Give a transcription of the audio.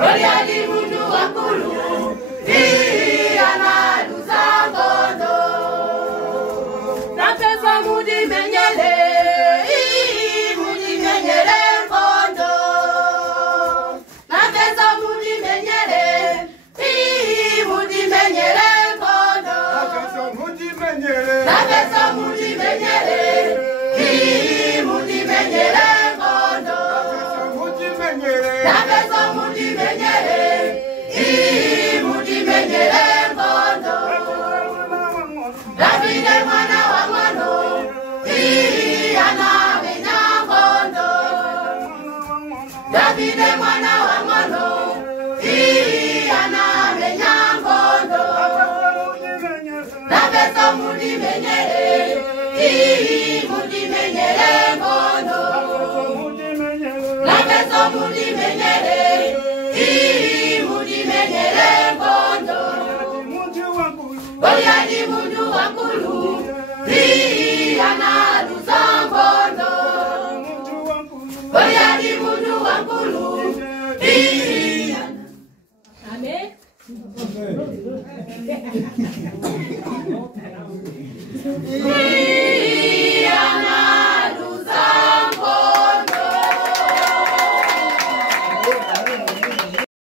Oliali mundu wakulu, analuza ngondo. Napesa mudi menyele, ngondo. Napesa mudi menyele, ngondo. Napesa mudi menyele, ngondo. Napesa mudi menyele, ngondo. Davide mwana wa ngondo, anamenya ngondo. Davide mwana wa ngondo, anamenya ngondo. Napesa mudi menyele, ngondo. Napesa mudi menyele, ngondo. Oliali mundu wakulu, analuza ngondo. Oliali mundu wakulu, Amen.